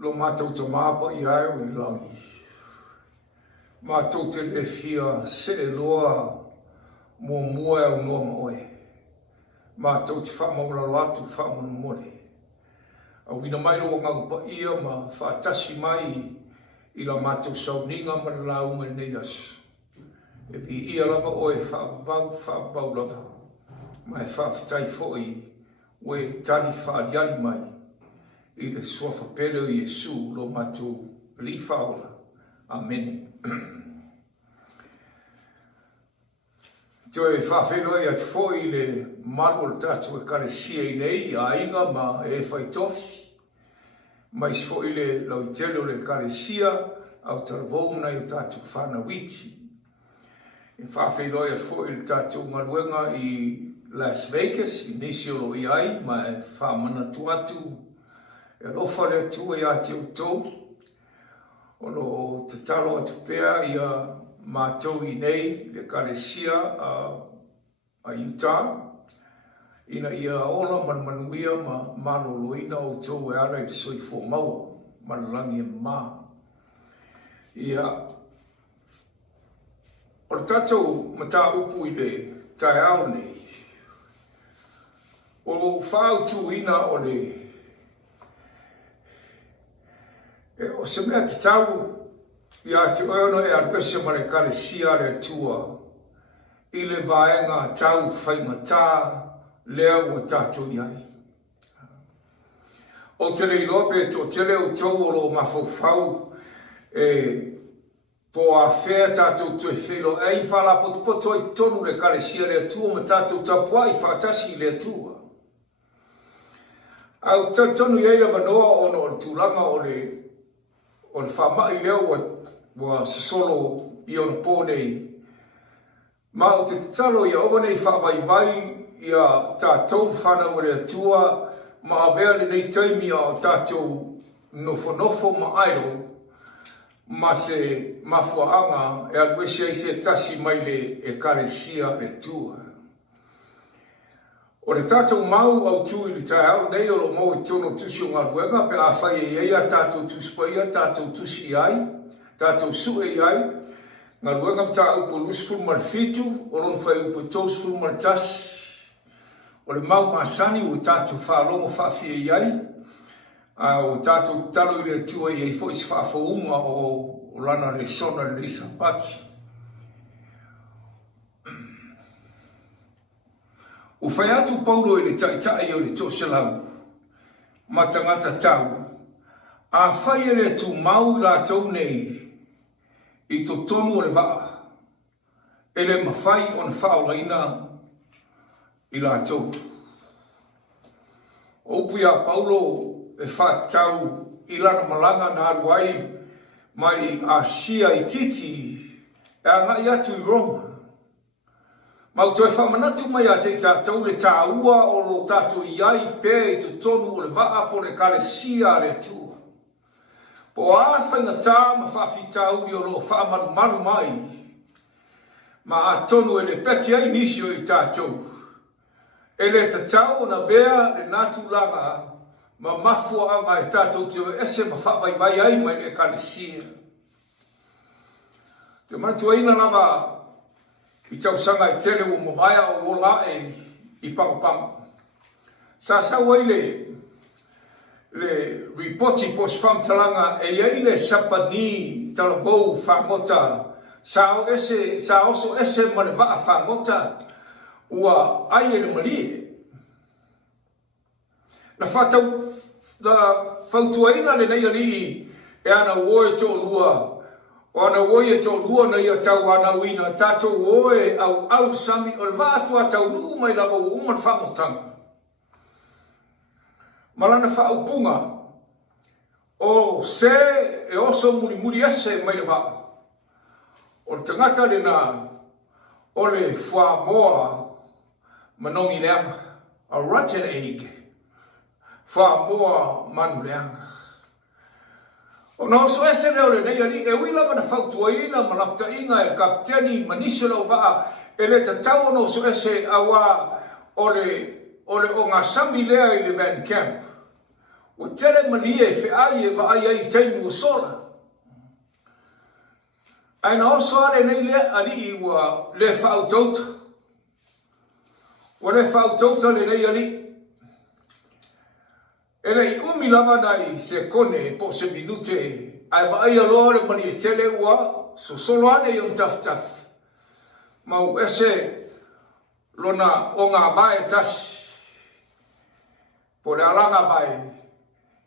lo mātou te māpa I ai o I langi. Mātou te le fia se e loa mua au noa ma oe. Mātou te whamauraro atu whamanu more. A wina mai roa ngau pa ia ma whaatasi mai I la mātou sauninga mana launga nei asu. E vi ia lava oe whaavau lava. Mai whaafitai foi we tani whaariani mai. I le suafa pele o Iesu lo mātou li whaola. Amen. Tio e whawhelo e atu foi le maru o tatu e karesia I nei a inga ma e whaitofi. Mai si foi le lautelo le karesia au taravou na I tatu whanawiti. E whawhelo e atu foi le tatu ngaruenga I Las Vegas, I nisi o I ai, ma e whamana tuatu. E lofa le atu e ati o tau. Ono te talo atu pēr I a mātou I nei, le karesia a Utah. Ina ia ola manuia ma maloloina o tau e ara I te soi fō maua, malalangi e mā. Ia, o le tātou mata upu I le tai ao nei. O whāutu ina o le o se mea te tau ia te oeono e aruese ma le karesia le atua I le vaenga tau whaingatā lea ua tātou iai. O te rei lope to tele o tau o lo mawhauwhau po a whea tātou tue whelo ei whala poto I tonu le karesia le atua ma tātou tapua I whaatasi le atua. Au tonu iei la manoa ono o tūlanga o le whamai leo wa sasolo I ona pōnei. Ma o te talo I a owa nei whawaiwai I a tātou whanau o le atua ma a vea le nei taimi a o tātou nofo ma airo ma se mafuaanga e aluese I se tasi mai le e karesia le tua. O le tātou mau au tui li tai au nei o lo mau I tono tusi o ngā ruenga pe a whai e ia tātou tusi paia, tātou tusi I ai, tātou su e ai. Ngā ruenga pita upo lusfuru marfitu, o lon whai upo tosfuru martasi. O le mau masani o tātou whaalongo whawhia I ai. O tātou talo I le tua I ei fo isi whaafounga o lana le sona le sapati. O whai atu paulo I le taitai o le tōselau, ma tangata tau, a whai e le tu mau la tau nei, I to tonu o le waa, e le mawhai o na whaolaina I la tau. O puia paulo e whātau I lana malanga na aruai, mai a sia I titi, e a ngai atu I Roma. Mau toi whamanatu mai a te tātou le tāua o lo tātou iai pē I te tonu o le waa po le karesia le tua. Po a whainga tā ma whawhitauri o lo whaamaru mai. Ma a tonu e le peti ai nisi o I tātou. E le tatau na bea le nātu langa ma mafua anga e tātou te o ese ma whawaiwai ai mai le karesia. Te mantua ina lava I tausanga I tele o mawaya o ola I pangpang. Sa wai le ripoti pos whamtalanga e iei le sapani talavou whamota. Sa oso ese mane waa whamota ua ai le mali. Na whautuaina le nei ali e ana uoe to lua. O ana oe to lua na ia tau ana uina, tātou oe au sami o le vātua tau nuu mai lava o uman whamotanga. Malana whaupunga, o se e oso muri ese mai le vaa. O le tangata le na, o le whamoa manongi leanga, a rotten egg, whamoa manu leanga. O na oso ese leo le nei ali, e wila mana whautuaina malapta inga e kapteni manisela o waa, e le tatau no oso ese awa o le o ngā sami lea I le van camp. o tele mani e whiai e vai ai teimu o sola. Ai na oso ale nei le ali I ua le whautauta. Wa le whautauta le nei ali. E nei umi lava nai se kone po se minute ai vai aloa le mani e tele ua so solo ane I un taf. Mau ese lona o ngā bae tasi. Po le alanga bae.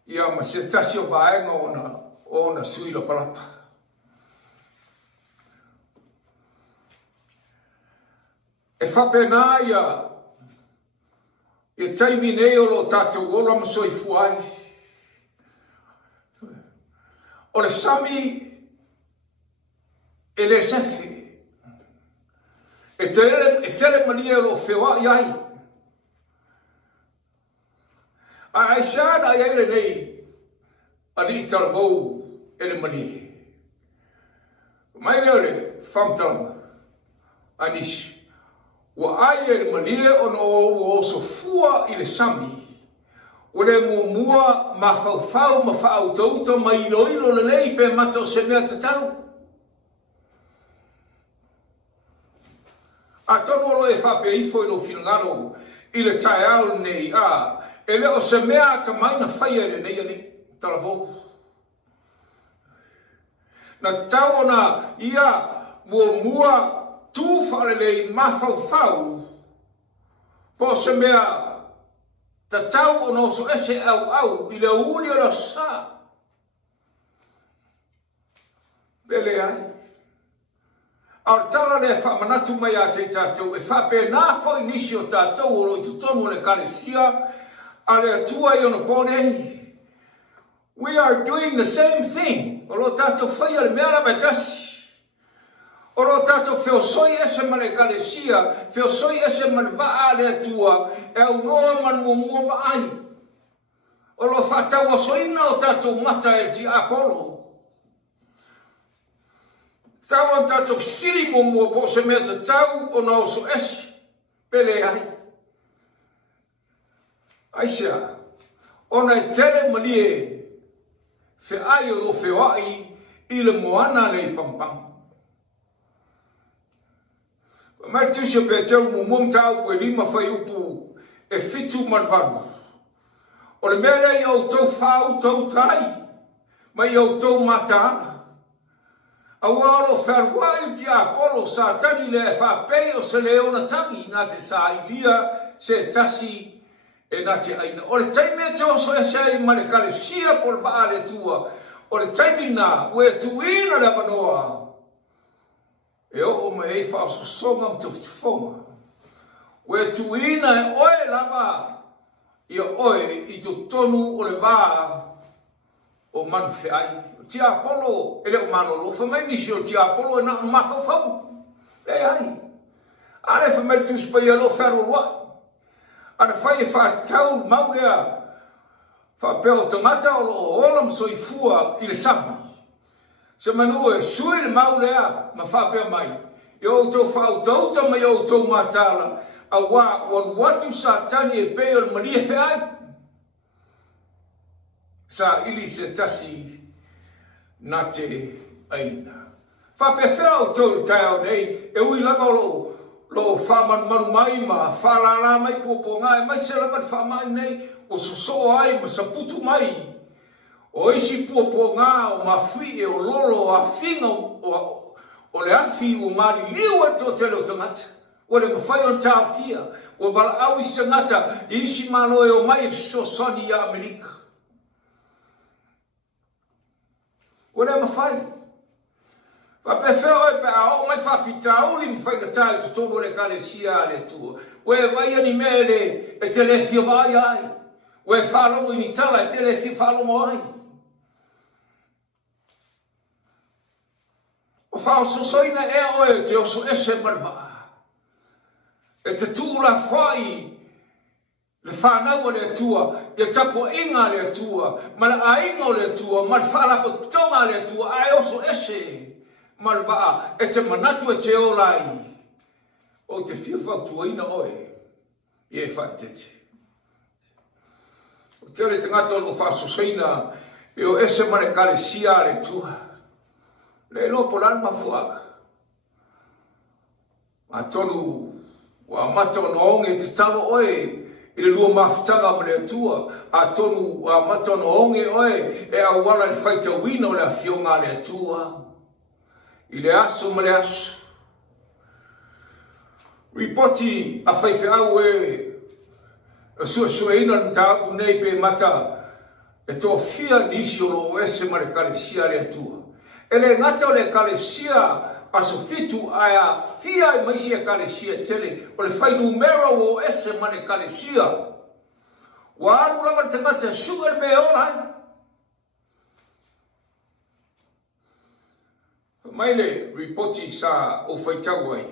Ia ma se tasi o bae o na suilo palapa. E whapena ia e taimi nei o lo tātou ola ma soifu ai. O le sami e le sefi. E tele mania lo whewa I ai. Ai siana ai ele nei ali talabou ele mania. Mai leo le whamtalanga anishi. Wa ai ele mania o no so fua I le sami. O le mua ma whau ma whautauta ma ilo le lei pe mata o se mea tatau. A tono lo e whape ifo I lo whinangaro I le tae au nei e leo se mea ta maina whaia le nei ani talabo. Na tatau ona ia mua tu whare lei mawhau po se mea tatau ono so ese au I le uli o la sa. Bele ai. Ar tala le whamanatu mai a te tātou e whape nā whai nisi o tātou o roi tutonu le karesia a le atua I ono pone. We are doing the same thing. O lo tātou whai ale mea rabe tasi. O lo tātou whiosoi ese ma le karesia, whiosoi ese ma le vaa le atua e au noa manu mua wa ai. O lo whatau o soina o tātou mata e ti Apollo. Tau an tātou siri mo mua po se mea te tau o na oso esi. Pele ai. Aisea, ona e tere malie fe ai o whewai I le moana nei pampam. Mai tusia pe tau mo mua mtau po e lima whai upu e fitu manvaru. O le mea rei au tau whau tau tai. Mai au tau mata. Awaro wharwai ti Apollo sa tani le whapei o se leona tangi nā te sa ilia se tasi e nā te aina. O le taime te oso e sei ma le kare sia por vaale tua. O le taime nā ue tuina le wanoa. E o me e whaaso songa mtoftifonga. Ue tuina e oe lava ia oe I tu tonu o le vaa o manu ai. Ti Apollo ele o malo lo mai nisi o ti Apollo na mafau. E ai. Ale fa me tu spia lo ferro wa. Ana fai fa tau maulea. Fa peo tomata o olam soifua I le sama. Se manu e sui le maulea ma fa peo mai. Yo to fa tauta ma yo to matala. A wa watu satani e peo le maria fe ai. Sa ili se tasi na te aina. Whapewhea o tōru tau nei, e ui laka lo whaman maru mai ma whalala mai pōpō ngai, mai se laka whamai nei, o soso ai ma sa putu mai. O isi pōpō ngā o ma whi e o lolo a whinga o le awhi o mari liu e tō tele o tangata. O le mawhai o tā whia, o wala au I se ngata, isi mano e o mai so soni I Amerika. O le mawhai. Whapewhea pe ao mai whawhitau li mwhai ka tai tu tono le karesia le tua. O e vai ani mele e te le fia vai ai. O e whalongo I ni tala e te le fia whalongo ai. O whaososoina e oe te oso ese marwa. E te tūra whai le whanau le tua, e tapo inga le tua, ma le ainga le tua, ma le whalapo tonga le tua, ai oso ese. Marwa e te manatu e te olai. O te whiwhau tuaina oe. I e whaitete. Te le tangata o whaasoseina e o ese mane kare sia le tua. Le lo polan mafuaga. A tonu wa mata o noonge te talo oe i le lua mafutanga ma le atua. A tonu wa mata o noonge oe e awala le whaita wina o le afionga le atua. I le aso ma le aso. Ripoti a whaife au e a sua ina mtaapu nei pe mata e tō fia nisi o lo ese ma le kalesia le atua. E le ngata o le kalesia aso fitu aia fia i maisi e kalesia tele o le whai numero o ese ma le kalesia. Wa aru lama te ngata suga le me ola. Mai le ripoti sa o whaitau ai.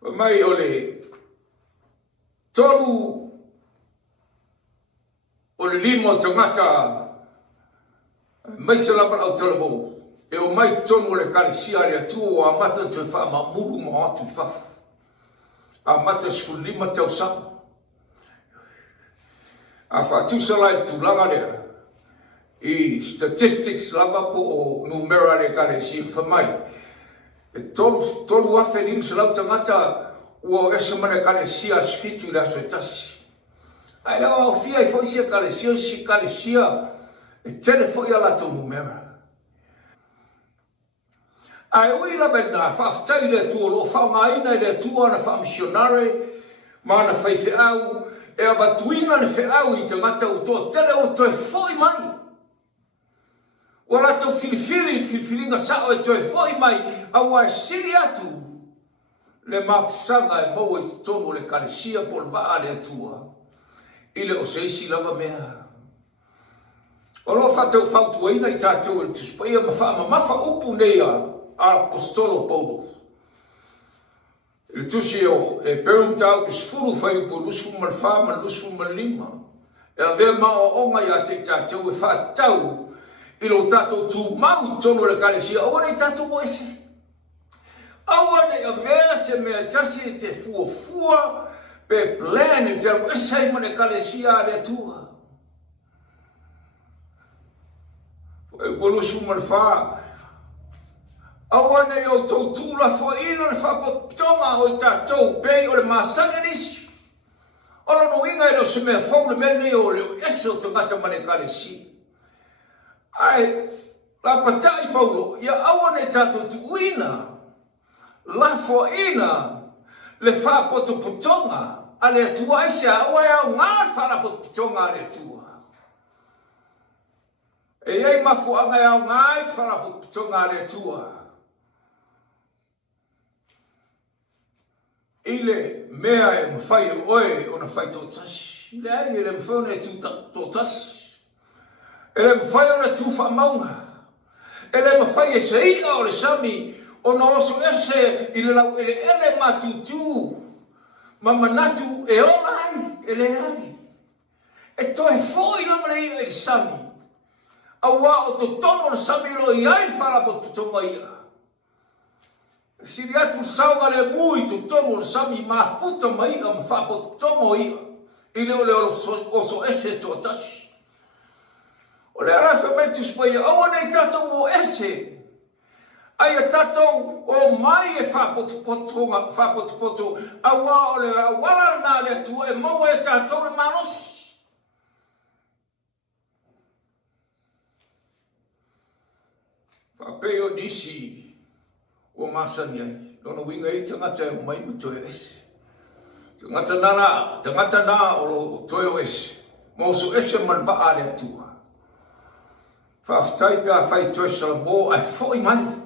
Mai o le tolu o le limo tangata mai se lava au telebo e o mai tonu le kalesia le atua o amata te wha mamuru mo atu whafu amata skulima tau sama a whatusa lai tu langa lea i statistics lava po o numera le kalesia whamai e tolu afe lim se lau tangata o ese mana kalesia sfitu la soetasi. Ai la o fia I foi sia kalesia si kalesia e tele foi ala to numera. Ai ui la bena faftai le tu lo fa mai na le tu na fa missionare mana fai fe au e ava tuina le fe au I te mata o to tele o to foi mai. Ora to filfilinga sa o to foi mai a wa siriatu. Le mapsanga e mau e tono le kalesia por vaa le atua. Ile o seisi lava mea. O lo fatau fautu eina I tātou e tuspaia mafa upu neia a apostolo Paulo. Ile tusi o e perum tau kisfuru fai upu lusfu malfa ma lusfu malima. E a vea ma o onga I a te tātou e fatau. Ilo tātou tu mau tono le kalesia. O ne tātou mo ese. Awane a mea se mea tasi te fua pe plane te alwesai mane kalesia le tua. E polusu malfa. Awane o tau tula fo ino le whapotonga o I tātou pei o le masanga nisi. Olo no inga ilo se mea fau le mene o le ese o te ngata mane kalesia. Ai, la patai Paulo, ia awane tātou tu uina. La foina le fa potopotonga ale tua sia o ia nga fa la potopotonga ale tua e ai mafu anga ia nga fa la potopotonga ale tua ile mea e mfai oe ona fai totashi ile ai ele mfone tu totashi ele mfai ona tu fa maunga ele mfai e sei o le sami ono oso ese ile lau ele matutu mamanatu e ona ai ele ai e toi foi na mare e sami awa o to tono na sami lo ai fala po tonga ia siriatu sawa le muito tono na sami ma futa mai am fa po tonga ia ile ole oso ese totashi ole ara fementus pai awana itato o ese ai tatou o mai e whapotopoto awa o le awala na le tu e mau e tatou le manos. Whapeo nisi o masani ai. Lono winga I tangata e mai muto e ese. Tangata na o toyo ese. Mausu ese malva ale atua. Whaftai pia whai toi salamo ai foi mai.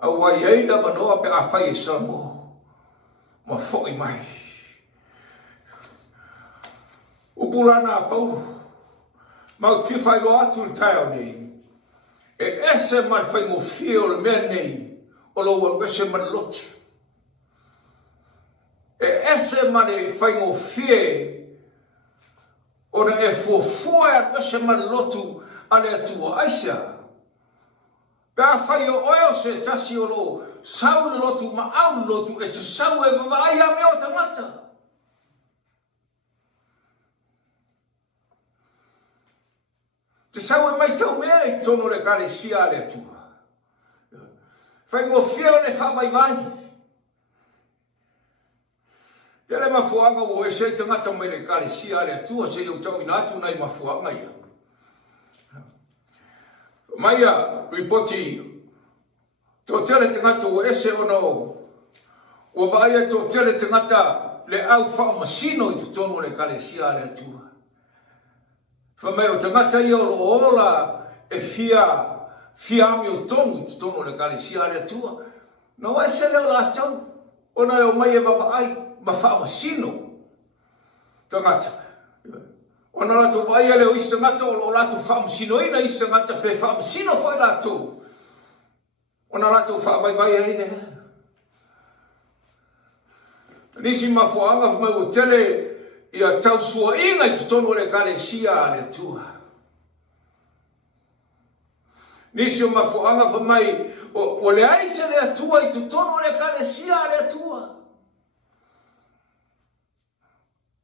Awa iei la manoa pe a whai e salamo. Ma foi mai. Upulana a Paulo. Mau whiwhai lo atu le taio nei. E ese mai whai mo fia o le mea nei. O lo ua ese mai lotu. E ese mai whai mo fia. O na e fuafua e ese mai lotu. Ale atua aisha. Pea whai o oeo se tasi o lo sau le lotu ma au lotu e te sau e vavai a mea o te mata. Te sau e mai tau mea I tono le kare sia le atua. Whai ngō whio le whamai mai. Te le mafuanga o e se te ngata mai le kare sia le atua se iau tau inatu nai mafuanga ia. Maia ripoti to tele te ngata o ese ono o vaia to tele te ngata le au wha masino I te tono le kare sia le atua. Whamai o te ngata ia o ola e fia mi o tonu te tono le kare sia le atua. No e se leo la tau ona e o mai e baba ai ma wha masino te ngata. Ona lato vaia leo ista ngata o lato whamusino ina ista ngata pe whamusino whai lato. Ona lato whaavaivai ine. Nisi mafuanga whamai o tele ia tau sua inga I tutono le kare sia le tua. Nisi o mafuanga whamai o le aise le atua I tutono le kare sia le tua.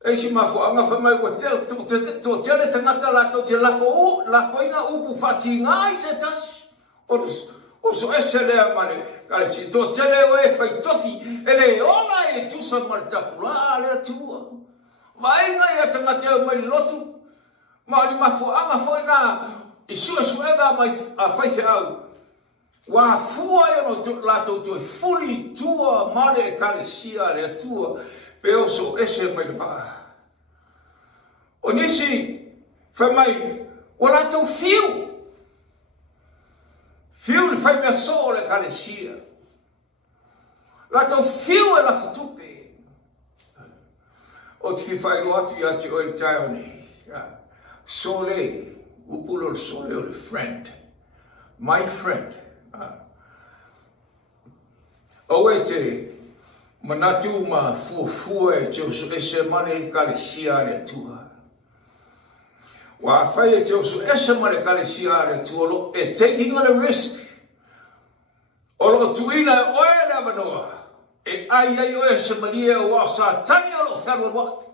Eisi mafuanga whamai o tele te ngata lato te lafo inga upu whati ngai se tasi. O so ese lea mane, kare si to tele o e whai tofi, e le ola e tusa maritapula le atua. Vainga ia te ngata mai lotu, ma ni mafuanga foi na, I suega mai a whaife au. Wa fua e no lato tu e fuli tua mare e kare sia le atua, pe oso ese mai le wha. O nisi, whamai, o lato fiu. Fiu le whai mea so le kare sia. Lato fiu e la whatupe. O te whiwhai lo atu ia te oe tai one. Sole, upulo le sole o le friend. My friend. O e te manatu ma fuafua e te oso ese mane kare sia le atua. Wa whai e te oso ese mane kare sia le atua lo e taking on a risk. O lo tuina e oe le avanoa. E ai o ese maria o asa tani o lo wharu wat.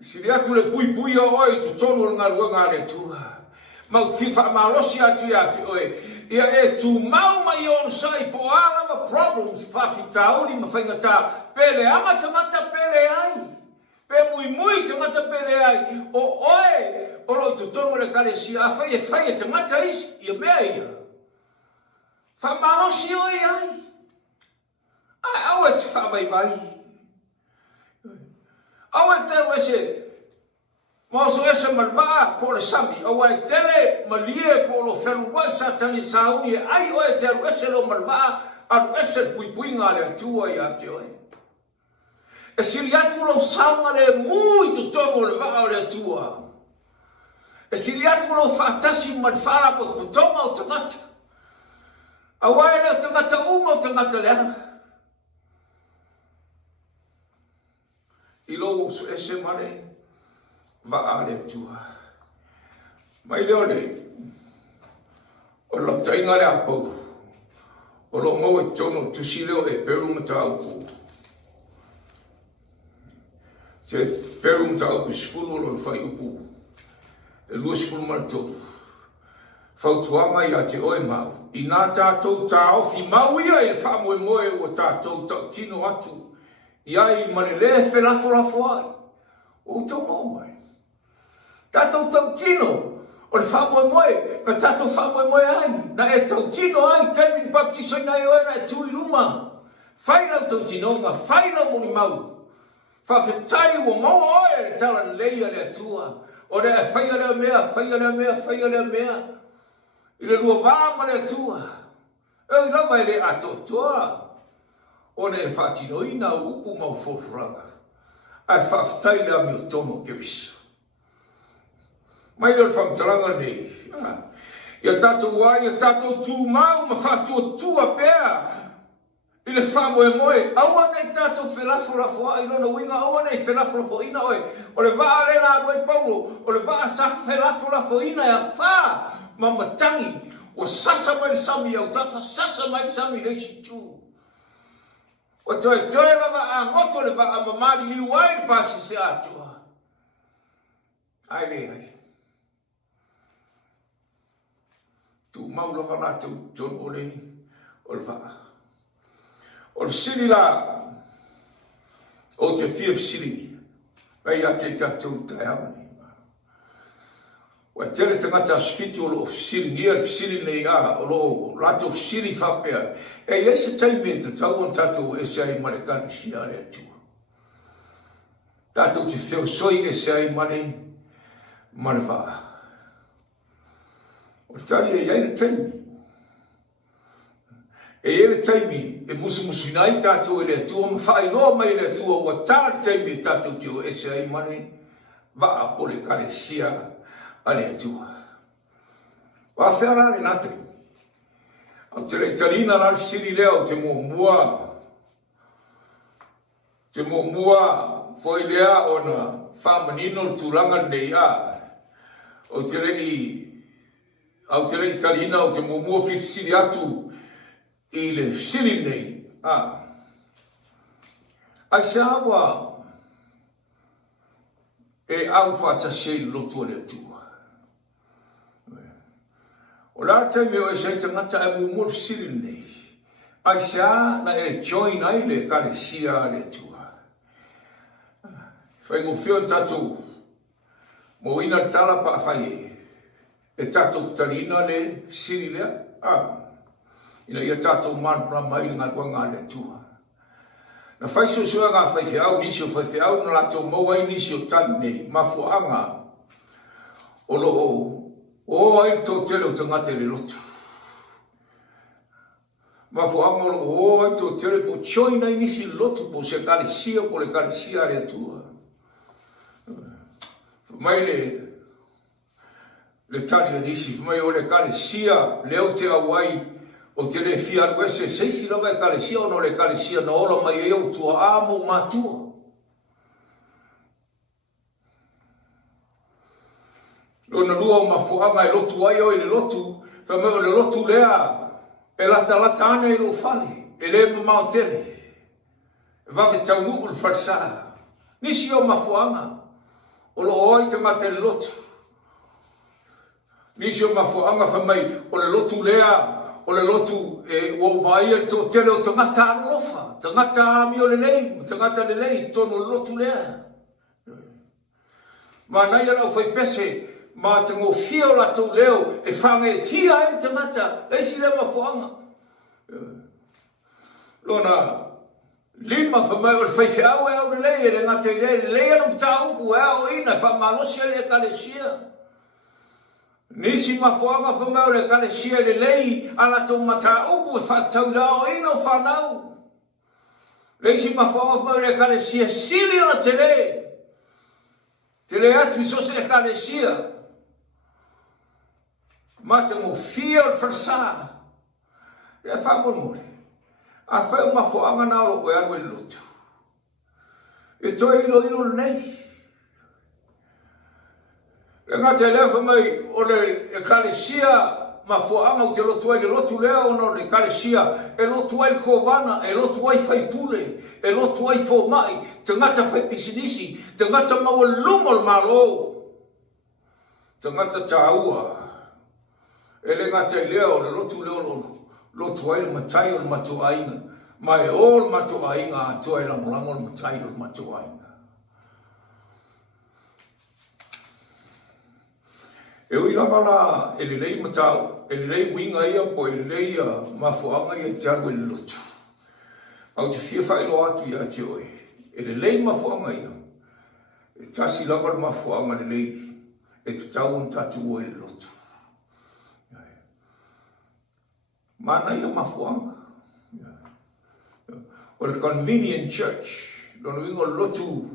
Siri atu le pui o oe tu tonu ngā ruanga le tua. Mau fifa malosi atu ia te oe. Ia e tu mau mai on sai po alama problems whawhitauri ma whaingata. Pele ama tamata pele ai. Pe mui tamata pele ai. O oe o lo tu tonu le kare si a whai e tamata isi. Ia mea ia. Whamalosi oe ai. Ai aua te whawaivai. Awa te wese, maoso ese marvaa po le sami, awa e tele malie po lo wheruwai sa tani sauni e ai oe te aru ese lo marvaa, aru ese pui ngā le atua I ate oe. E siri atu lo saunga le mui tu tono le vaa o le atua. E siri atu lo whaatasi marwhara po putonga o tangata. Awa e le tangata o tangata lea. I lo so ese mare va ale tua. Mai leo le o lo tainga le apo. O lo mo e tono tusi leo e peru mata upu. Te peru mata upu sifuru lo fai upu. E lua sifuru marato. Fautuanga I te oe mau. I nā tātou tā ofi mau ia e wha moe o tātou tau tino atu. Iai mane le whelafo ai. O tau mau mai. Tātou tau tino. O le whamoe na tātou whamoe ai. Na e tau tino ai. Taimini baptiso ina e oera e tui luma. Whainau tau tino ngā whainau moni mau. Whawhetai o mau oe e tala leia le atua. O le e whaia lea mea. I le lua vāma le atua. E rawa e le atotoa. O ne e whatino ina upu mau fofranga. Ai whawhetai lea mi o tono kewiso. Mai lor whamtaranga nei. Ia tātou wai, ia tātou tū mau ma whatua tua pēr. I le whamoe. Aua nei tātou whelafo ai lona winga. Aua nei whelafo ina oe. O le waa rena aruai paulo. O le waa sa whelafo ina ea wha. Mamatangi. O sasa mai sami au tafa. Sasa mai sami leisi tū. O toi lava a ngoto le waa mamari liu ai pasi se atua. Ai nei ai. maula whanatu John Ole Olva. Ol siri la o te fia siri. Pai a te tatou tai amani. Wa tere tangata asfiti o lo siri ngia siri nei a o lo lato siri whapea. E ese taime te tau on tatou ese ai marekani si a rea tua. Tatou te whio soi ese ai mane wha. O tari e iai taimi. E ele taimi, e musu nai tatou ele atua, ma whai loa mai ele atua, wa tāri taimi tatou te o ese ai mane, wa a pole kare sia ale atua. Wa whera ne nate. Au te rei tarina rari siri leo, te mua foi lea o na whamanino tūranga nei a. Au te rei tarina o te mua whiwsiri atu, I le siri nei. Ai se awa e au whātase lotu le atua. O la taimi o e se tangata e mua siri nei. Ai se a na e join ai le kare sia le atua. Whai ngo whio tatou mo ina tala pa whai e tatou tarina le siri lea. Ina ia tātou manura mai ngā kua ngā le tua. Na whai susua ngā whai whiau nisi o whai whiau na lātou maua i nisi o tani nei, mafuanga o lo o ai tō tele o tangate le lotu. Mafuanga o lo o ai tō tele po choina i nisi lotu po se kare sia po le kare sia le tua. Mai le tani a nisi, mai o le kare sia leo te awai o te le fia ruese seisi lava e kalesia o no le kalesia na ola mai e o tua amo matua. Lona lua o mafuanga e lotu ai o i le lotu, wha me o le lotu lea e lata ane i lo fale, e le mao tele, e vave taunu ul farsa. Nisi o mafuanga, o lo oi te mate le lotu. Nisi o mafuanga wha mai o le lotu lea, o le lotu e o vai e to tele o tangata alofa, tangata ami o le lei, tangata le lei, tono lotu lea. Ma nai ala fai pese, ma tango fia o la tau leo, e whange tia e tangata, e si le mafuanga. Lona, lima whamai o le whaife au e au le lei, e le ngate le lei anum ta upu e au ina, whamalosia le kalesia. Nisi mafuanga whamau le kare sia le lei ala tau mata upu e whatau lao ino whanau. Leisi mafuanga whamau le kare sia sili ala te le. Te le atu so se kare sia. Mata mo fia o wharsa. E whamon a whau mafuanga naro o e aru e lutu. E toi ilo nei. E ngā te lewa mai o le ekalesia mafuanga o te lotu ai le lotu lea o no le ekalesia e lotu ai kovana, e lotu ai whaipule, e lotu ai fōmai, te ngata whaipisinisi, te ngata maua lungo le malo, te ngata tāua. E le ngata i lea o le lotu lea o lotu ai le matai o le matu ainga, mai o le matu ainga atua i la morango le matai o le matu ainga. E ui lava la e le lei matau, e le lei winga ia po e le lei mafuanga ia te aru e le lotu. Au te fia whaelo atu ia te oe. E le lei mafuanga ia. E tasi lava le mafuanga le lei. E te tau on tatu o e le lotu. Mana ia mafuanga. O le convenient church. Lono wingo lotu.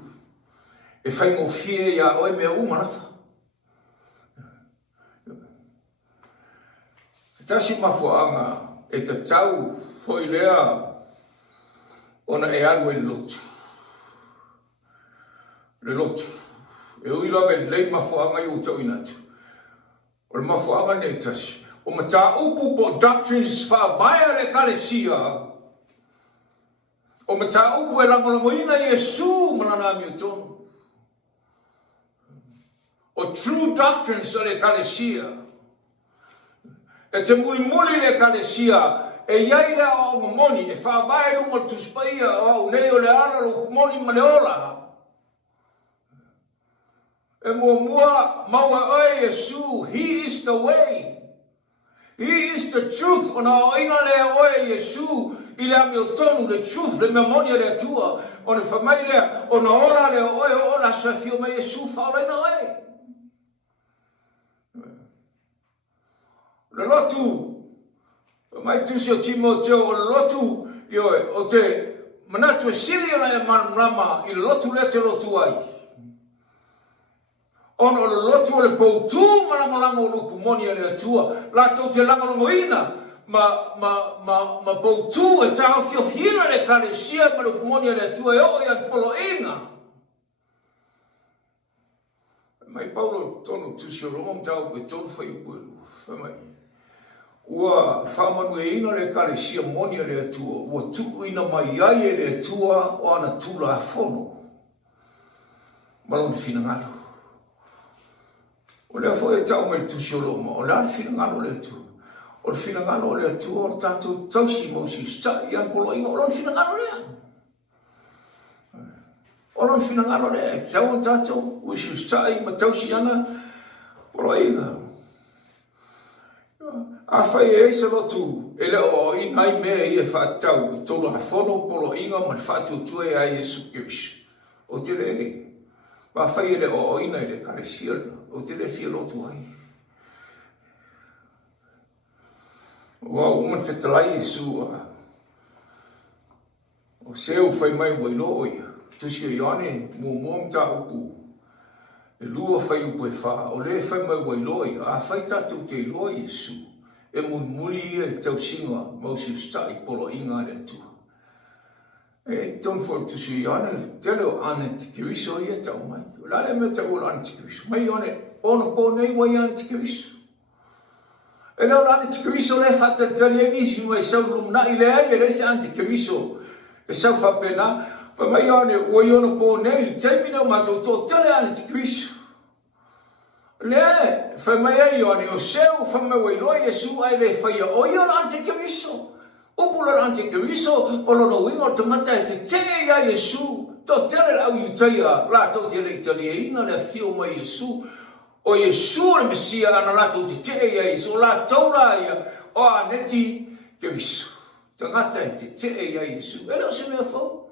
E whaingo fia ia oe mea umarafa. Tasi mafuanga e te tau hoi lea ona e alu e lotu. Le lotu. E ui lawe lei mafuanga i utau inatu. O le mafuanga ne tasi. O mata upu po doctrines whaavaya le kalesia. O mata upu e langolangoina i Yesu mananami o tonu. O true doctrines o le kalesia. E te muli le kalesia, e iai le o moni, e whabai runga tuspaia o nei o le ana lo moni maleola. E mua maua oe Yesu, He is the way. He is the truth. O na oina le oe Yesu, I le ami o tonu, the truth, le memoria le tua. O ne whamai le, o na ora le oe o la sa fio mai Yesu, whaoleina oe. Le lotu, mai tusi o Timoteo, o le lotu, o te manatu e siri ona e manama, I le lotu le te lotu ai. Ono le lotu o le poutu malanga o lupu moni e le atua. Lato te langalongo ina, ma poutu e tau fiofina le kalesia ma lupu moni e le atua e o ia polo inga. Mai Paulo tono tusi o romam tau pe tonu fai upuelu. Whamai. Ua whamanu e ina le kalesia moni e le atua. Ua tuku ina mai ai e le atua o ana tula a fono. Malon fina ngalo. O lea fo e tau mai tusi o loma, o lea fina ngano le tu. O fina ngano le tu, o tatu tausi mausi sta, ian polo inga, o lea fina ngano lea. O lea fina ngano lea, tau o tatu, usi sta, ma tausi ana, polo inga. A fai e se lotu, ele o inai mea i e whaatau, tolo a fono polo inga, ma whaatu tue a Yesu Kirisi. O te rei. Ba fai ele o ina ele kalesia o te le fia lotu ai. Wa uman fetalai Yesu o seu fai mai wailo ia. Tusi o ione mua mta upu. E lua fai upu e wha. O le fai mai wailo ia. A fai tatu te iloa Yesu. E muri ia e tau singa mausi stai polo inga le tua. E ton for tu si ana telo ana tikiriso ia tau mai la le meta o ana tikiriso mai one ono po nei wa ana tikiriso e no ana tikiriso le fatta talieni si mai sau lumna ile ai le se ana tikiriso e sau fa pena fa mai one o ono po nei termina ma to tele ana tikiriso le fa mai ai one o seu fa mai wa lo Yesu ai le fa ia o ana tikiriso Upula ante Keriso, o lono wingo te mata e te te ia Yesu, to tele au iutaia, la to te le italia ina le fio mai Yesu, o Yesu le Mesia ana la to te te ia Yesu, la taura ia, o aneti Keriso, te ngata e te te ia Yesu, ele o se mea fau,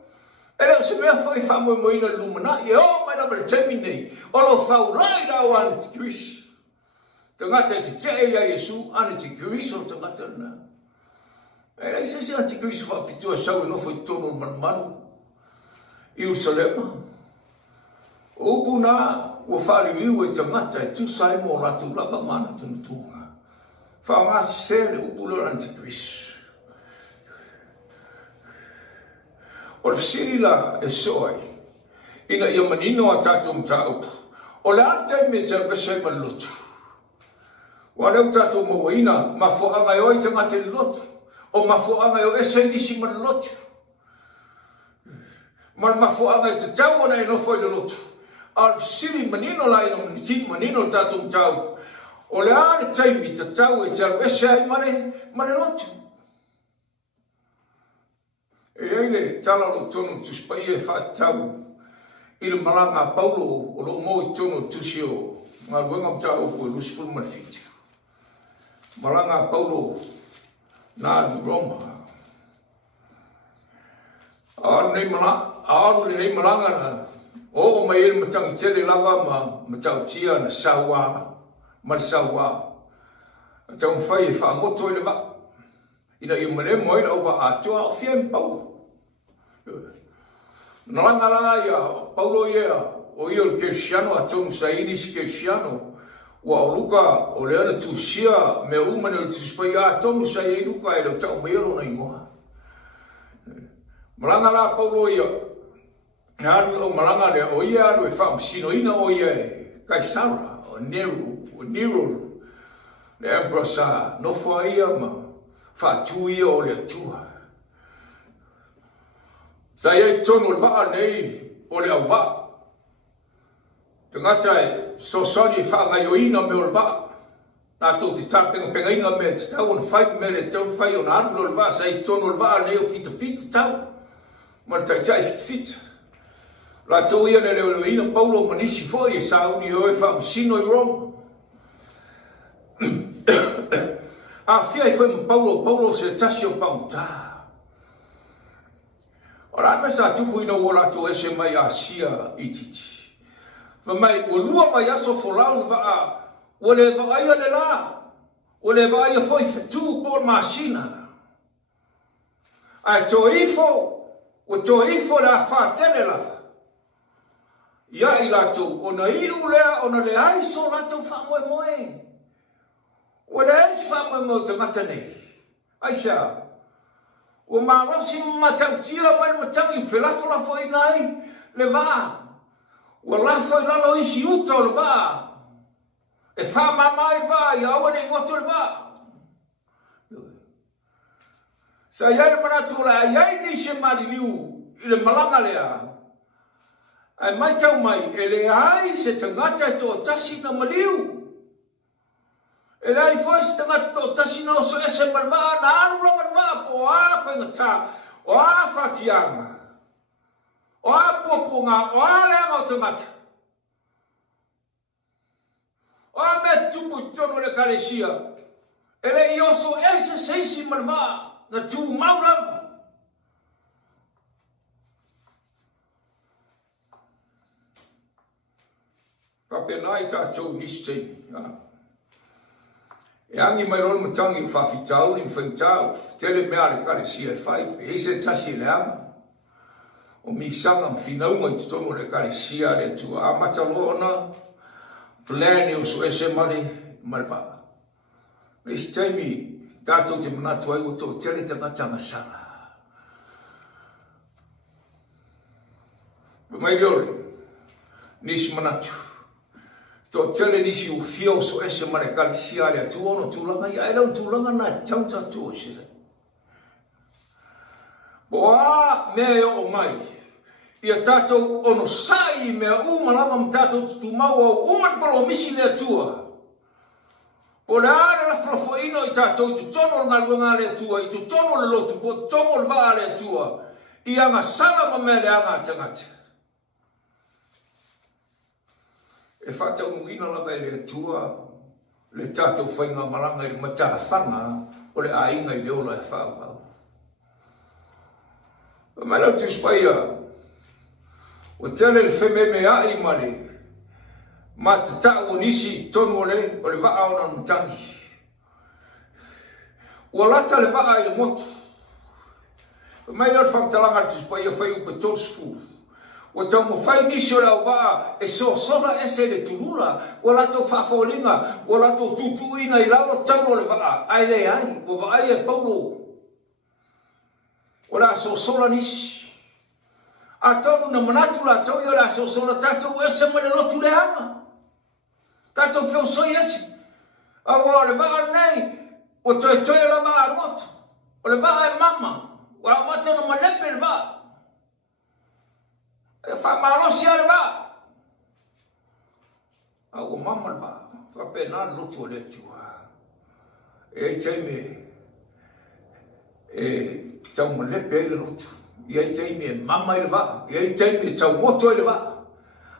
ele o se mea fau I wha moina lumana, e o mai na mele terminei, o lo fau lai da o aneti Keriso, te ngata e te te ia Yesu, aneti Keriso te ngata na. E rei se antikristo fa pitua sau e Nofo I tono manu I Usalema. O upu nā, ua whāriu e tangata e tusai mō ratu lava mana tunutunga. Wha se le upu lor antikristo. O le fisirila e soai, ina ia manino a tātou mta upu. O le antai me te albesai ma lotu. Wa leu tātou mawaina, ma foanga e oi tangata I lotu. O mafuanga o ese nisi maloti. Mal mafuanga te tau ona e Nofo I lotu. Al siri manino la ino maniti manino tatu mtau. O le are taimi te tau e tau ese ai mane lotu. E eile tala lo tono tu spai e wha tau. I le malanga Paulo o lo mo I tono tu sio. Ngā wenga mtau ko lusifuru malfiti. Malanga Paulo nā Roma. Aru le nei malanga na o mai ele matangi tele lava ma tau tia na sawa, marsawa. Tau fai e wha moto ele wa. Ina I mane moina o wa atua o fiem Paulo. Nalanga la ia Paulo ia o ia o Cristiano a tonu saini si Cristiano. Wa o luka o le ana tusia me umane o tuspai a tonu sa e luka e lo tau meiro na ingoa. Malanga la Paulo ia. Nāru o malanga le o ia alu e whaamsino ina o ia e Kaisara o Nero. Le emperor sa Nofo ia ma whaatu ia o le atua. Sa ia tonu le waa nei o le awa. Te ngata e sosoni whaangai o ina me o le waa. Nā tō te tāpenga penga inga me te tau on whai me le tau whai on arulo le wā sai tono le wā leo fita tau. Ma tai tai fita. La tau ia ne leo ina Paulo manisi foi e sauni o e wha msino i Roma. A fia i foi ma Paulo se tasi o pauta. Ora me sa tupu ina o la tō ese mai a sia ititi. Fa mai o lua mai aso folau le wā o le vaia le la, o le vaia foi fetu por masina. Ai tō ifo la whātene lava. Ia i latou, ona iu lea, ona le aiso latou whamoe moe. O le aisi whamoe moe te mata nei. Aisha, o marosi matautia mai matangi whelafo i nai, le vā. O lafo i lalo isi uta o le vā. E wha mamai wā, i awane ngoto le wā. Sa iai manatu la, iai ni se mali liu, i le malanga lea. Ai mai tau mai, e le ai se tangata e tō tasi na maliu. E le ai fai se tangata tō tasi na oso ese marwaa, na anura marwaa, po a whaingata, o a whatianga, o a popunga, o a leanga o tangata. O a me tupu tono le kalesia, e le i oso ese seisi marwaa, na tū maurama. Papenai tātou nistei. E angi mai rolo matangi whawhitau, ni mwhengtau, tele mea le kare sia e whai, e se tasi le ama. O mi sanga mwhinaunga i tutono le kare sia le tua amata loona, plane o so ese mare, marpa. Nisi taimi, tātou te manatu ai o tō tele tangata masanga. Mai riore, nisi manatu. Tō tele nisi o fio so ese mare kari siare a tuono tūlanga i aerau tūlanga nā tauta tūo sire. Boa mea o mai, ia tātou ono sai mea umalama m tātou tūmau au uman palo misi lea tua. O le are la frafoino i tātou tu tono ngā luanga lea tua, i tu tono le lotu, po tomo le vaa lea tua, i anga sanga ma mea le anga tangata. E whātau muina lava e le tua, le tātou whainga maranga i matara whanga, o le ainga i leola e whāwau. Mai lau te spaia, o tele le wheme a i mare, ma te tāu o nisi tonu o le waa o na mutangi. Ua lata le waa i le motu. Mai lau whamtalanga te spaia whai upa tosfu. O tau mo whai nisi o lau waa e so sona ese le turula, o lato whafolinga, o lato tutuina i lau tau o le waa, ai le ai, o waai e paulo. O la so sona nisi. A tonu na manatu la tau i o la so sona tatou ese ma le lotu le anga. Tatou whio soi ese. A o le waa nei, o toi la waa roto, o le waa e mama, o a mata na malepe le waa. E whamarosi a le waa. A o mama le waa, whapena lotu o le tua. E teime, e tau malepe le lotu. Ia teime mama i le waa, ia teime tau moto i le waa.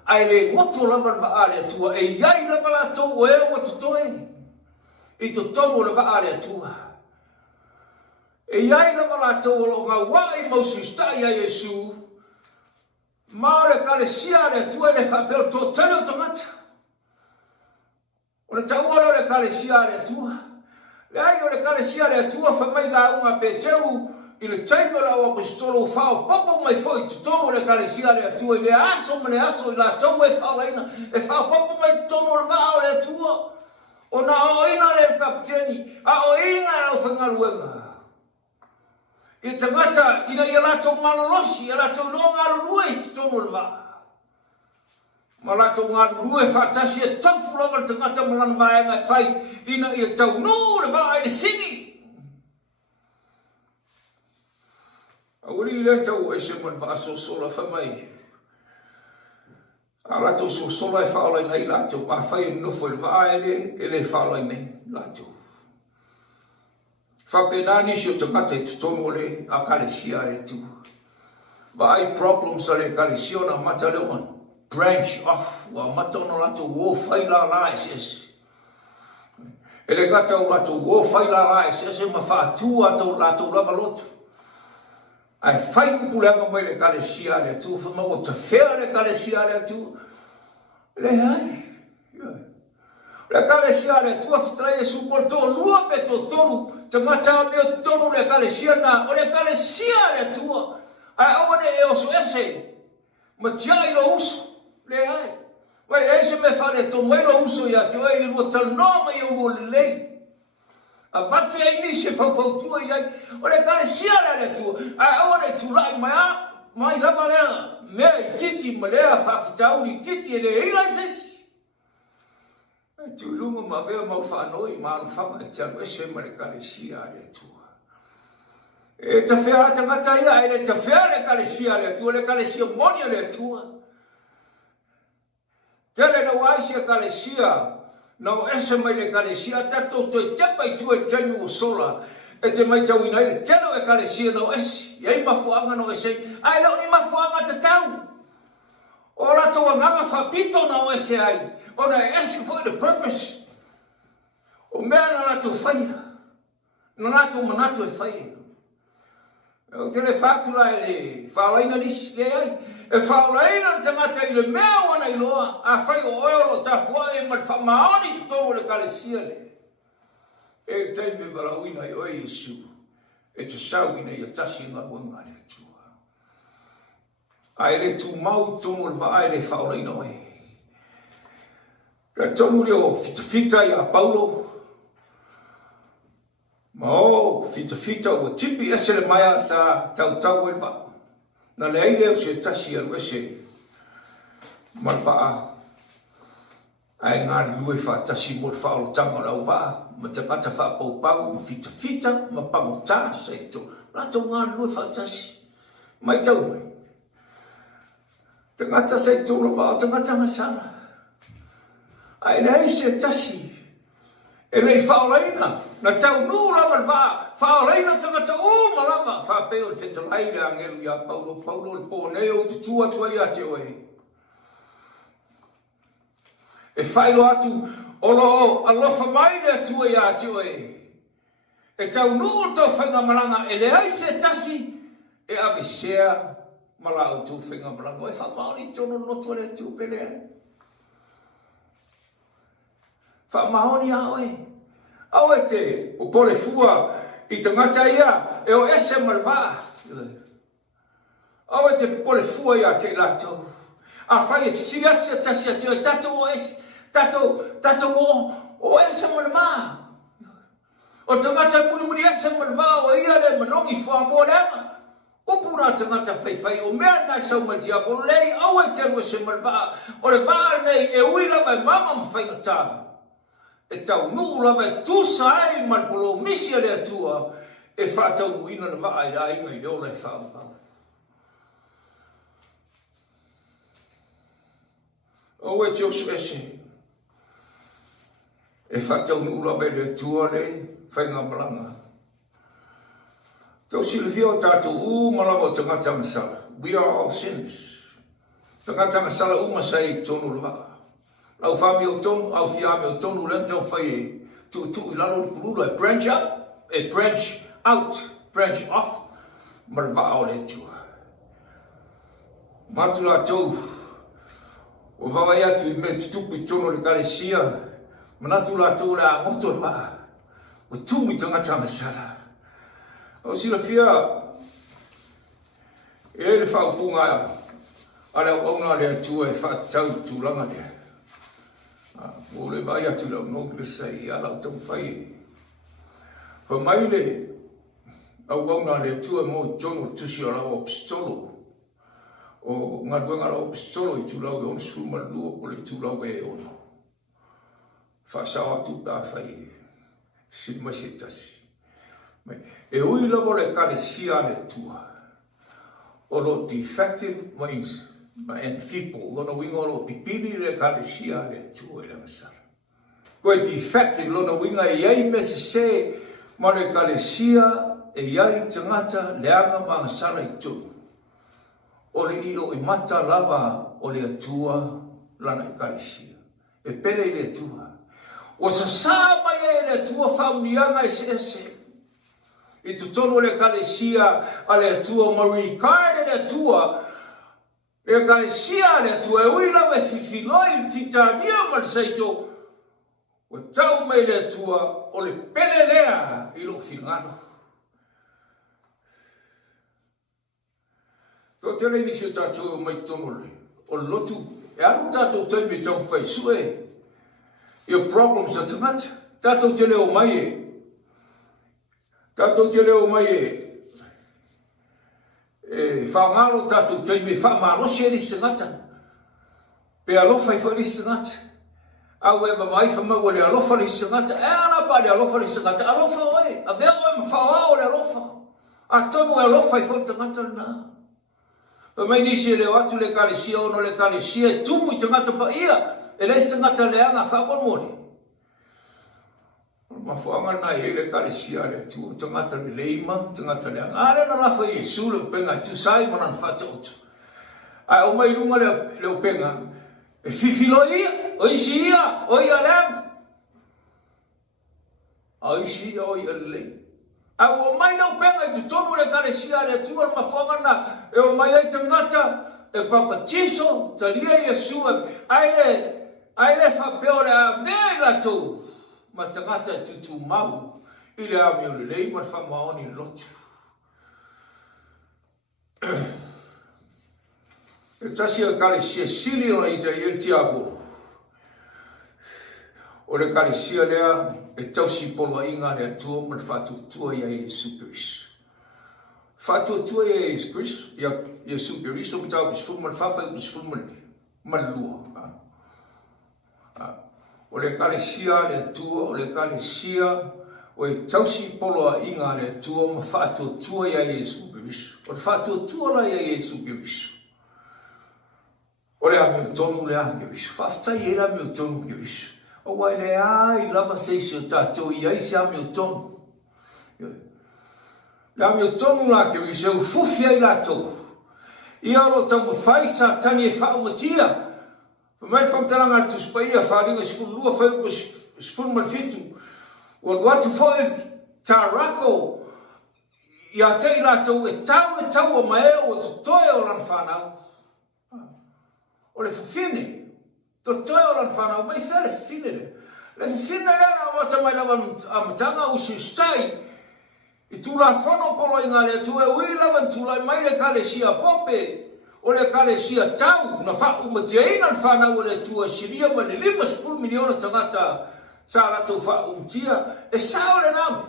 Ai le moto lava le waa le tua, e iai lava la tau o eo a tutoe. I to tomo le waa le tua. E iai lava la tau o ngā wai mausi stai a Yesu, Maore kare sia le tua le whapel tō tēne o tangata. O le tau ora le kare sia le tua. Le ai o le kare sia le tua whamai la unga pe teu i le taimo la o apostolo whao papa mai foi tutono le kare sia le tua i le aso ma le aso i la tau e whao laina e whao papa mai tono le whao le tua. O na o ina le kapteni, a o ina le o whangaruenga. I tangata, ina i alatou malolosi, i alatou no ngā lulue i tutono le waa. Ma alatou ngā lulue whātasi e tafu lava tangata malana vaenga whai, ina i tau no le waa i le singi. A uri i le tau e se man vaaso sola whamai. Ala to so sola e whaolai nei lato, a whai e nofo e waa e le whaolai nei lato. Whapena nisi o tangata e tutono o le a kalesia e tu. Ba ai problems a le kalesia na mata le one. Branch off, wa mata ono lato wo whai la la es. E le gata o lato wo whai la la es ma wha atua ato lato langa loto. Ai whai kupulanga mai le kalesia le tu, whama o te whea le kalesia le tu. Le hai. Le kalesia le tu afitrai e supor to lua pe to tonu. Te mata me tonu le kalesia na, o le kalesia le tu. Ai awane e oso ese. Ma tia i lo uso. Le hai. Wai ese me whare tonu e lo uso ia te oi lua tanoma i ulo le lei. A vatu e nisi whawhautua i ai. O le kalesia le tu. Ai awane tu lai mai lama lea. Mea i titi ma lea whawhitauri titi e le ila sesi. Tu lunga ma vea mau whanoi ma alwhanga e te anu ese ma le kalesia le tua. E te whea tangata ia e le te whea le kalesia le tua, le kalesia monia le tua. Tele na waisi a kalesia, na ese mai le kalesia, tato te tepa i tua e tenu o sola, e te mai tau ina ele, teno e kalesia na ese, e ai mafuanga no ese, ai lau ni mafuanga te tau. O rato wa nganga whapito na o ese ai, o na ese for the purpose. O mea na rato whaia, na rato manatu e whaia. O te le whātura e le whaolaina nisi le ai, e whaolaina na tangata i le mea wana i loa, a whai o oero tapua e mai whamaoni tonu le kalesia le. E tei me warauina i oi Yesu, e te sauina i a tasi ngā wanga le tua. Ai le tu mau tonu le vaai le whaolaina oi. Ka tonu leo fita i a Paulo. Ma o fita o tipi ese le maia sa tau e va. Na le ai leo se tasi alu ese. Ma le vaa. Ai ngā lue wha tasi mo le whaolo tanga rau vaa. Ma te pata wha pau ma fita ma pango tā seito. Rato ngā lue wha tasi. Mai tau mai. Tangata seito na vaa, tangata masana. Ai nei se tasi. E rei whaolaina. Na tau nū lama vā. Whaolaina tangata o malama. Whapeo le whetalai le angelu ia Paulo le pōneo te tua tua ia te oe. E whailo atu olo alofa mai le tua ia te oe. E tau nū tau whainga maranga. E le ai se tasi. E ave sea malau tu whainga maranga. E whamaoni tono notua le tu pelea. Whamaoni a oe. Awe te, o pole fua, i tangata ia, e o ese marwa. Awe te pole fua ia te lato. A whai e fisiatsia tasia te, tato o ese, tato o ese marwa. O tangata muri ese marwa, o ia le manongi fua mo lema. O pura tangata whai, o mea nai sau mantia, o lei, awe te o ese marwa. O le vaa nei, e uila mai mama mwhaingata. E tau nuu lava e tusa ai marpolo misi ale atua e whātau uina na waa i rai ngai leo lai whaapau. O e te osu ese. E whātau nuu lava e le atua le whainga malanga. Tau sila whio tātou malawa o tangata masala. We are all sinners. Tangata masala masai tonu lava. Lau whami o tonu, au whiame o tonu, lente o whai e tu i lalo ni kurulu, e branch up, e branch out, branch off, marwa o le tua. Matu la tau, o wawai atu i me tutupu i tonu le kalesia, manatu la tau le a moto la, o tumi tangata masala. O sila whia, e le whaupunga, ale o auna le atua e whaatau tūlanga lea. O le vai atu lau nōkile sei a lau tau whai. Wha mai le au auna le atua mo i tono tusi o lau o pistolo. O ngā ruenga lau o pistolo i tū lau e ono suma lua o le tū lau e ono. Whasau atu tā whai. Siri mai se tasi. E ui lau le kale sia le tua. O lo defective means and people, lona winga o pipini le kalesia le tua le masara. Koe ti fete lona winga e iai me se ma le kalesia e iai tangata le anga mangasara I tu. O le I o I mata lava o le atua lana I kalesia. E pere I le atua. O sa sa mai e le atua whaunianga I se. I tu tono le kalesia a le atua marikare le atua. E kalesia le atua e uila me fifiloi titania mal seito. O tau mai le atua o le pene lea I lo fingano. Tō tēnei nisi o tātou mai tono le. O lotu, e anu tātou teimi tau whai sue. Your problems are tangata. Tātou te leo mai e. Tātou te leo mai e. E whangalo tātou teimi whamarosi e nisi ngata. Pe alofa I whanisi ngata. Au e mamai whamau o le alofa nisi ngata. E ana pa le alofa nisi ngata. Alofa oe. A vea oe mawhawa o le alofa. A tonu e alofa I whanita ngata na. Mai nisi leo atu le kalesia ono le kalesia tumu I tangata pa ia e le tangata leanga whapamori. Mafuanga na e le kalesia le tu tangata le leima tangata leanga. Ale na lafa Yesu le penga tu sai manan fata otu. Ai o mai runga le penga e fifilo ia o isi ia o ia leanga. O isi ia o ia le. A o mai no penga I tonu le kalesia le tua mafuanga na e o mai ai tangata e papatiso talia Yesu ai le whapeo le a vela tau ma tangata tutu mau I le a meo le lei ma whamaoni lotu. E tasi a kalesia sili o I te il tiapo. O le kalesia lea e tausi polo inga le atua ma le whatu tua ia Yesu Christ. Whatu tua ia Yesu Christ, ia Yesu Christ, o mitau pisfuru ma le whawhai pisfuru ma le lua. O le kalesia le atua, o le kalesia, o e tausi polo inga le atua ma whatu tua ia Yesu Christ. O le whatu tua la ia Yesu Christ. O le a meo tonu le a Christ. Whaftai e la meo tonu Christ. O wai le ai lava seisi o tātou I aisi a meo tonu. Le a meo tonu la ke wise u fufi ai la tau. I alo tau mo whai sa tani e whao matia. Mai whamtaranga tu spaia wharinga sifuru lua whai upa sifuru malfitu. O watu fwoi tā rako. I a tei la tau e tau o mae o tu toe o lan whanau. O le whawhine. To toi o lan whanau, mai whea le whine le. Le whine le ana o mata mai lawa amatanga usi ustai. I tu la whano polo I ngā lea tu e ui lawan tu lai mai le kalesia pope. O le kalesia tau. Na whau matia ina le whanau o le tua siria ma le 5 miliona tangata sa rato whau matia. E sao le name.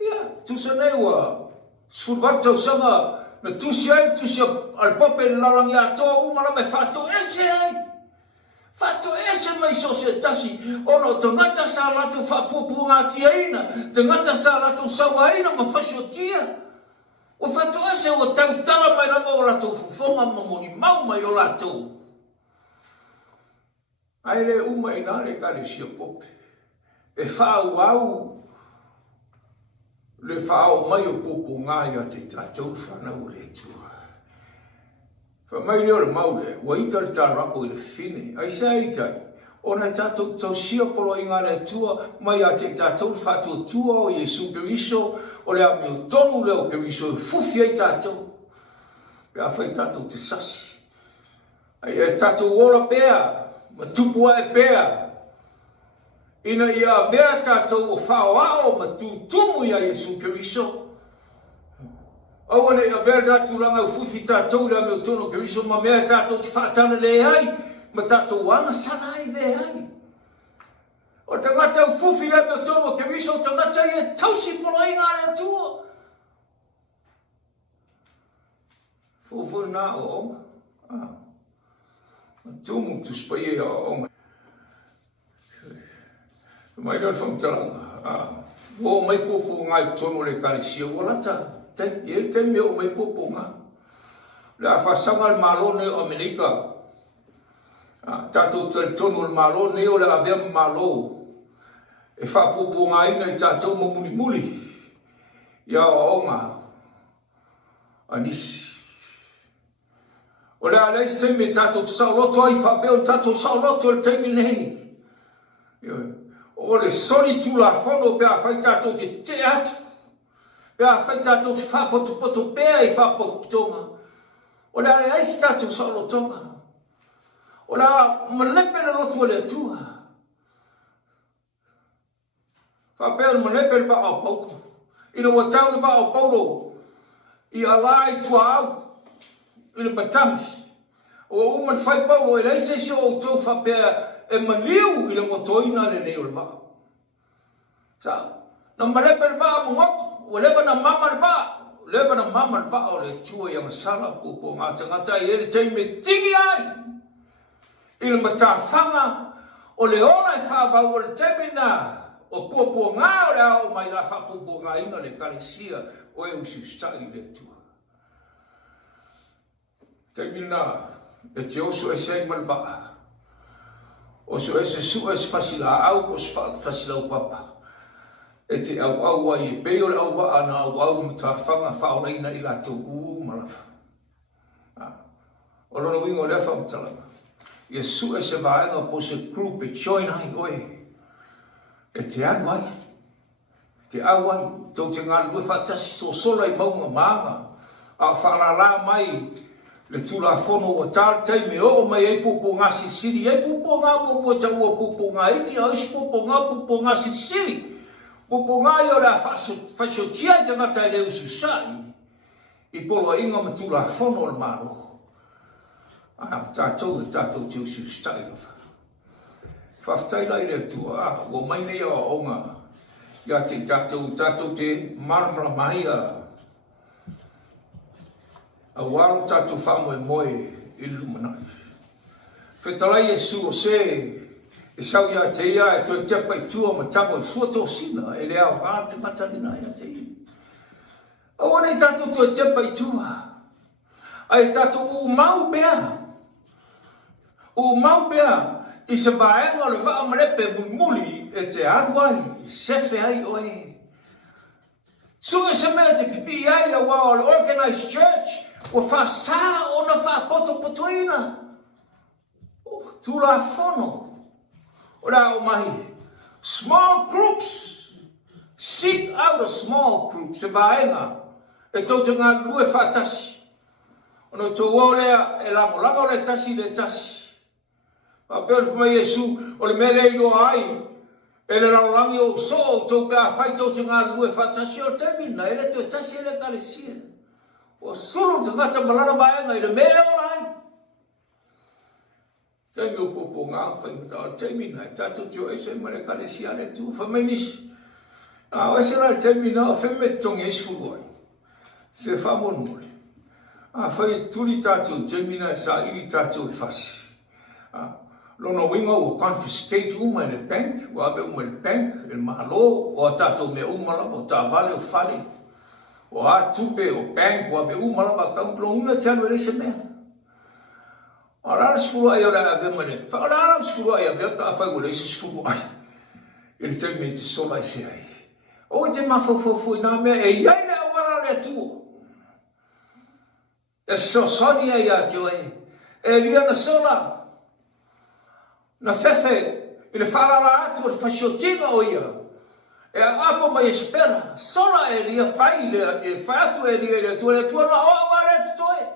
Ia, tu sa nei wa sfurvatau sanga na tusi ai, tusi al pope le lalangi atoa umala me whato ese ai. Fato ese mai so se tasi ono tangata sa lato whapupu ngāti aina, tangata sa lato sawa aina ma whasio tia. O fato ese o tautala mai lama o lato fufonga mamoni mau mai o lato. Ai le uma ina le kalesia pope. E whau au le whao mai o popo ngāi a te tātou whanau le tua. Mai leo le maule, wa ita le tarako I le whine, ai se ai tai. O nei tātou tau sia polo I ngā le tua, mai a te tātou whātua tua o Yesu Keriso, o le a meo tonu leo Keriso, e fufi ai tātou. Pea whai tātou te sasi. Ai e tātou ora pēa, ma tupua e pēa. Ina I a vea tātou o whaoao, ma tūtumu I a Yesu Keriso. Awane a verda tu langa fufi tātou le meo tono Keriso ma mea tātou te whaatana le ai, ma tātou wanga sana ai le ai. O tangata u fufi le meo tono Keriso, tangata I e tausi polo I ngā le atua. Fufu nā o onga. Tumu tu spaie o onga. Mai nō whamtaranga. O mai pōpō ngai tono le kalesia o lata. Te meo mai poponga. Le a whasanga le malone o Amerika. Tātou tonu le malone o le avea malo. E whapupunga ina i tātou mo muli muli. Ia o onga. Anisi. O le a leis teimi tātou sauloto ai whapeo tātou sauloto le teimi nei. O le soli tula whono pe a whai tātou te atu. Pe a whai tātou te whapotopoto pēa i whapotonga. O le a leis tātou saulotonga. O le a malepe na lotu le atua. Whapeo le malepe le wha au pauko. Ina wa tau le wha au paulo. I alai tua au. I le matami. O uman whai paulo e leise si o tau whapea e maniu i le ngotoina le neo le vaa. Sa, na malepe le vaa mongoto, o lewa na mama le vaa, lewa na mama le vaa o le tua i amasala pupo ngata i ele teime tigi ai. I le matawhanga o le ona i whaabau o le temina o pupo ngā o le au mai la whapupo ngā ina le karesia o e usi stai le tua. Temina e te osu e sei man vaa. O so ese su es fasila au os fasila o papa. E te au ai e peo le au wa ana au mta fanga faulaina i la tu malafa. O lono wingo le fa mtalanga. Ye su ese vaenga po se group e join ai oe. E te au ai. Te au ai. Tau te ngā lue fatasi so sola i maunga maanga. A whalala mai le tula fono o tātai me o mai e pupo ngā siri, e pupo ngā mo tau o pupo ngā iti, a isi pupo ngā siri. Pupo ngā i o la whasio tia i tangata i leo susai, i polo inga ma tula fono le maro. Tātou tiu susai lofa. Whaftai lai leo tua, o mai nei o onga, ia te tātou te maramara mai a waro tātou whamoe moe i lumanai. Whetalai e su o se, e sau ia te ia e toi tepa i tua ma tamo i fuato sina, e le au te matanina ia te i. O wane tātou toi tepa i tua, ai tātou u mau bea. U mau bea, i se vaenga le vaa marepe muli e te aruai, sefe ai oe. Sunga se mea te pipi ai a wao le organized church, o whasa o na whapotopotoina. Tula fono. O la o mahi. Small groups. Seek out a small group. Se vaenga. E tautu ngā lue whatasi. O no tō wōlea e lamo le tasi le tasi. A pēr fumai Yesu o le mele ino ai. E le raurangi o so tō pēr whai tautu ngā lue whatasi o temina. E le tō tasi e le kalesia. O sulu te ngata malana vaenga i le mea o lai. Teimi o popo ngā whaingata o teimi nai. Tātou tio ese mare kalesia le tu whameinisi. O ese la teimi na o wheme tongi esi furoi. Se whamon mole. Whai turi tātou teimi nai sa iri tātou i whasi. Lono winga o confiscate uma le bank. O abe uma le bank. El mahalo. O tātou me umala o tā vale o whale. O a tupe o bank o ave umalaba kaunplonga tiano ele se mea. O la sfuru ai ora ave mane. O la sfuru ai ave ta fa gole se sfuru ai. Ele tem mente sola e se ai. O te mafofo na me e ai le wala le tu. E so sonia ia joe. E lia na sola. Na fefe ele fala la atu o fasciotinga o ia. E apo mai espera, sola e lia fai e fatu e lia tua na o are toe.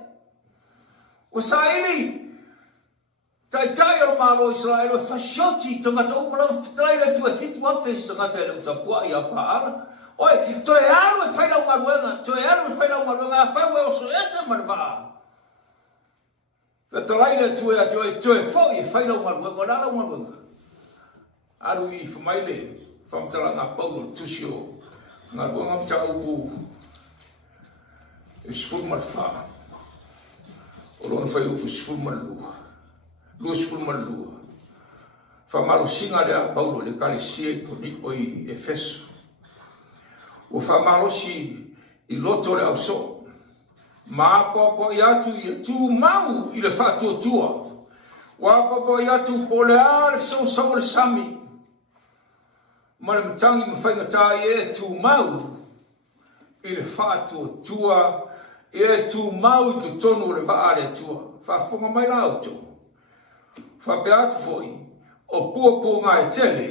O saili tai o malo Israel o fascioti tangata o malo trai le tua fitu afes tangata le utapua ia paala. Oi, toe alu e fai la maruenga, toe alu e fai la maruenga, fai o so ese marva. Trai le tua toe fo e fai la maruenga, la maruenga. Alu I fumaile. Whamtala ngā paulo tusio, ngā ruanga mta upu, e sfulmar wha. O lona whai upu sfulmar lua. Lua sfulmar lua. Whamaro singa lea paulo le kare sia I koni oi Efeso. O whamaro si I loto le au so. Ma popo yatu ia tu mau i le whātua tua. Wa popo yatu po le ale so le sami. Ma le matangi mawhainga tā e tu mau i le whātua tua. E tu mau i tu tonu le whaare tua. Whaafonga mai lau tu. Whape atu foi. O pua ngā e tele.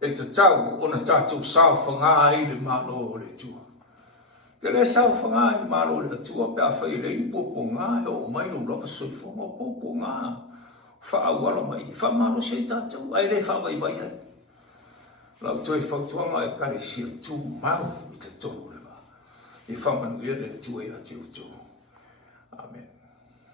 E te tau o na tātou sao whangā i le malo le tua. Te le sao whangā i malo le tua pe a whai le i pua ngā e o mai no lava soifonga o pua ngā. Whaawara mai. Whamano se tātou. Ai le whawai vai ai. Lau toi whautuanga e kare sia tu mau i te tonu le wā. I whamanu ia le tua i a tiu tō. Amen.